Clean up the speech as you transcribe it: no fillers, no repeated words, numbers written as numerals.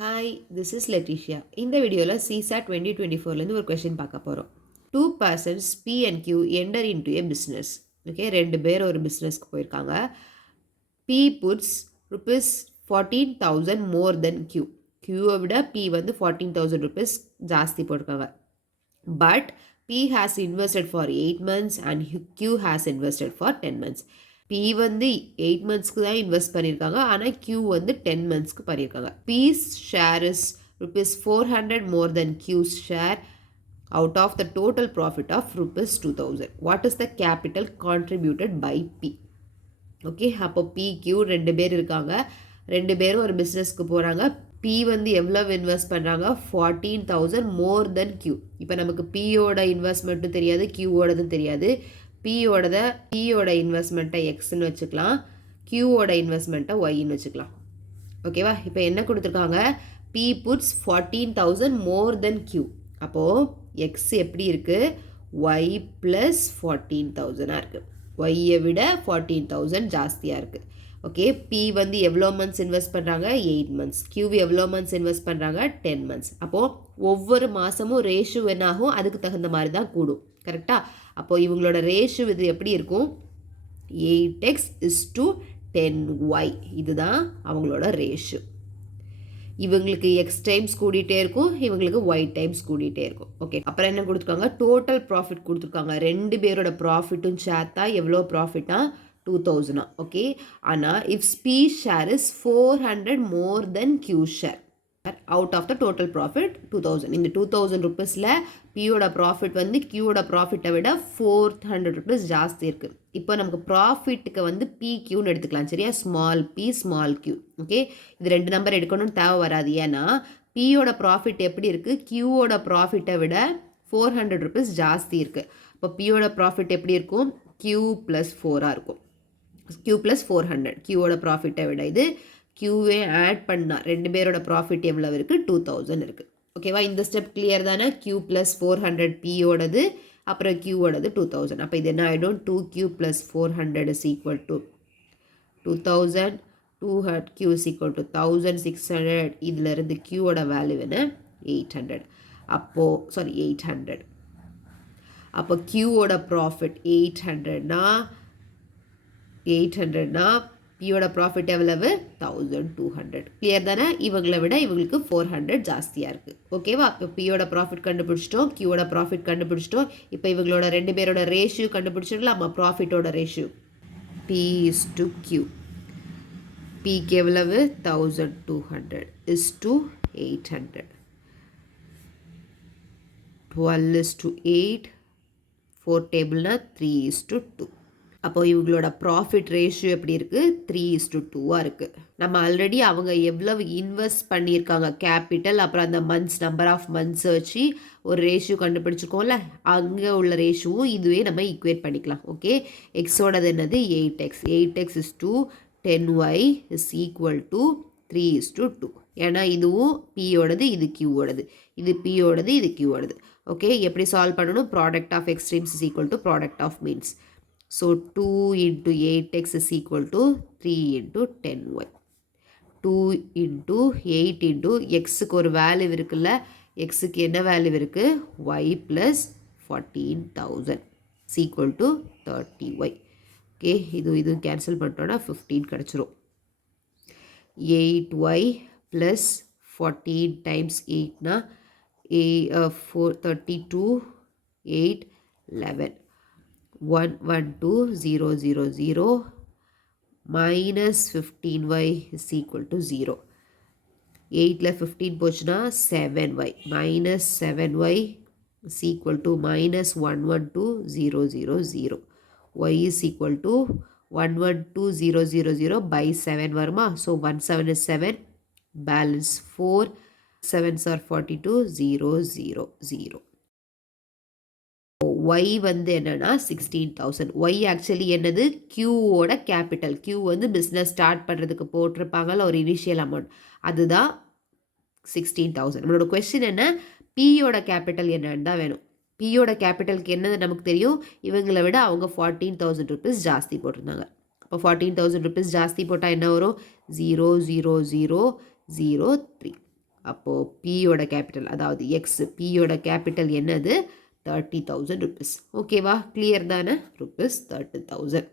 Hi, this is லெட்டிஷியா. இந்த வீடியோவில் CSAT 2024லேருந்து ஒரு கொஷின் பார்க்க போகிறோம். 2 persons P and Q enter into a business. Okay, 2 பேர் ஒரு பிஸ்னஸ்க்கு போயிருக்காங்க. P puts rupees 14,000 more than Q. Qவை விட P வந்து 14,000 rupees ஜாஸ்தி போட்டிருக்காங்க. But P has invested for 8 months and Q has invested for 10 months. P வந்து 8 monthsக்கு தான் இன்வெஸ்ட் பண்ணியிருக்காங்க, ஆனால் Q வந்து 10 monthsக்கு பண்ணியிருக்காங்க. P's share is rupees 400 more than Q's share out of the total profit of rupees 2,000. What is the capital contributed by P? Okay, அப்போ P, Q 2 பேர் இருக்காங்க. 2 பேரும் ஒரு பிஸ்னஸ்க்கு போகிறாங்க. P வந்து எவ்வளவு இன்வெஸ்ட் பண்ணுறாங்க? 14,000 மோர் தென் Q. இப்போ நமக்கு Pயோட இன்வெஸ்ட்மெண்ட்டும் தெரியாது, Qவோடதும் தெரியாது. Pயோட இன்வெஸ்ட்மெண்ட்டை எக்ஸ்ன்னு வச்சுக்கலாம், Qவோட இன்வெஸ்ட்மெண்ட்டை ஒய்ன்னு வச்சுக்கலாம். ஓகேவா? இப்போ என்ன கொடுத்துருக்காங்க? P puts 14,000 மோர் தென் Q. அப்போது எக்ஸ் எப்படி இருக்குது? Y ப்ளஸ் 14,000 இருக்குது. ஒய்யை விட 14,000 ஜாஸ்தியாக இருக்குது. ஓகே, P வந்து எவ்வளோ மந்த்ஸ் இன்வெஸ்ட் பண்ணுறாங்க? 8 months. Q எவ்வளோ மந்த்ஸ் இன்வெஸ்ட் பண்ணுறாங்க? 10 months. அப்போது ஒவ்வொரு மாதமும் ரேஷியோ என்னாகும்? அதுக்கு தகுந்த மாதிரி தான் கூடும். கரெக்டாக? அப்போது இவங்களோட ரேஷியோ இது எப்படி இருக்கும்? 8x is to 10y. இதுதான் அவங்களோட ரேஷியோ. இவங்களுக்கு எக்ஸ் டைம்ஸ் கூடிட்டே இருக்கும், இவங்களுக்கு ஒய் டைம்ஸ் கூடிட்டே இருக்கும். ஓகே, அப்புறம் என்ன கொடுத்துருக்காங்க? டோட்டல் ப்ராஃபிட் கொடுத்துருக்காங்க. 2 பேரோட ப்ராஃபிட்டும் சேர்த்தா எவ்வளோ ப்ராஃபிட்டா? 2,000. ஓகே, ஆனால் if P share is 400 more then Q share out of the total profit 2,000. இந்த 2,000 ருபீஸில் பியோட ப்ராஃபிட் வந்து கியூவோட ப்ராஃபிட்டை விட 400 ருபீஸ் ஜாஸ்தி இருக்குது. இப்போ நமக்கு ப்ராஃபிட்டுக்கு வந்து PQன்னு எடுத்துக்கலாம். சரியா? Small p small q. Okay, இது 2 நம்பர் எடுக்கணும்னு தேவை வராது. ஏன்னா பியோட ப்ராஃபிட் எப்படி இருக்குது? கியூவோட ப்ராஃபிட்டை விட 400 ருபீஸ் ஜாஸ்தி இருக்குது. இப்போ பியோட ப்ராஃபிட் எப்படி இருக்கும்? Q ப்ளஸ் 4ஆக இருக்கும். Q ப்ளஸ் 400 கியூவோட ப்ராஃபிட்டை விட. இது கியூவே ஆட் பண்ணால் 2 பேரோட ப்ராஃபிட் எவ்வளோ இருக்குது? 2,000 இருக்குது. ஓகேவா? இந்த ஸ்டெப் கிளியர் தானே? Q ப்ளஸ் 400 Pயோடது, அப்புறம் Qவோடது 2,000. அப்போ இது என்ன ஆகிடும்? 2Q plus 400 is equal to 2,000. 2Q is equal to 1,600. இதிலிருந்து Qவோட வேல்யூ என்ன? 800. அப்போது 800. அப்போ Qவோட ப்ராஃபிட் 800னா பியோட ப்ராஃபிட் எவ்வளவு? 1,200. கிளியர் தானே? இவங்களை விட இவங்களுக்கு 400 ஜாஸ்தியாக இருக்குது. ஓகேவா? இப்போ பியோட ப்ராஃபிட் கண்டுபிடிச்சிட்டோம், கியூவோட ப்ராஃபிட் கண்டுபிடிச்சிட்டோம். இப்போ இவங்களோட 2 பேரோட ரேஷியோ கண்டுபிடிச்சிடலாமா? ப்ராஃபிட்டோட ratio P is to Q. பிக்கு எவ்வளவு? 1,200 இஸ் டு 800. 12 is to 8. 4 டேபிள்னா 3 இஸ் டு 2. அப்போது இவங்களோட ப்ராஃபிட் ரேஷியோ எப்படி இருக்குது? 3:2 இருக்குது. நம்ம ஆல்ரெடி அவங்க எவ்வளவு இன்வெஸ்ட் பண்ணியிருக்காங்க கேபிட்டல், அப்புறம் அந்த மந்த்ஸ், நம்பர் ஆஃப் மந்த்ஸை வச்சு ஒரு ரேஷியோ கண்டுபிடிச்சிருக்கோம்ல, அங்கே உள்ள ரேஷியோவும் இதுவே நம்ம ஈக்குவேட் பண்ணிக்கலாம். ஓகே, எக்ஸோடது என்னது? 8x. 8x is to 10y is equal to 3:2. ஏன்னா இதுவும் பியோடது, இது கியூவோடது. இது பியோடது, இது கியூவோடது. ஓகே, எப்படி சால்வ் பண்ணணும்? Product of extremes is equal to product of means. So 2 into 8x is equal to 3 into 10y. 2 into 8 into xக்கு ஒரு வேல்யூ இருக்குல்ல, xக்கு என்ன வேல்யூ இருக்குது? y plus 14,000 is equal to 30y. Okay, இது கேன்சல் பண்ணிட்டோன்னா 15 கிடச்சிரும். 8y plus 14 times 8னா 32, 8, 11. 112,000 minus 15y is equal to 0. 8ல 15 போச்சுன்னா 7y minus 7y is equal to minus 112,000. y is equal to 112,000 by 7 வருமா? So 1 7 is 7, balance 4, 7s are 42,000. y வந்து என்னன்னா 16,000. y actually என்னது? கியூவோட capital. Q வந்து business start பண்ணுறதுக்கு போட்டிருப்பாங்கல்ல ஒரு initial amount, அதுதான் 16,000. நம்மளோட கொஸ்டின் என்ன? பியோட கேபிட்டல் என்னன்னு தான் வேணும். பியோட கேபிட்டலுக்கு என்னது நமக்கு தெரியும்? இவங்களை விட அவங்க 14,000 ருபீஸ் ஜாஸ்தி போட்டிருந்தாங்க. அப்போ 14,000 ருபீஸ் ஜாஸ்தி போட்டால் என்ன வரும்? 00003. அப்போது பியோட கேபிட்டல் அதாவது எக்ஸ் பியோட கேபிட்டல் என்னது 30,000 rupees. ஓகேவா? கிளியர் தானே? rupees 30,000.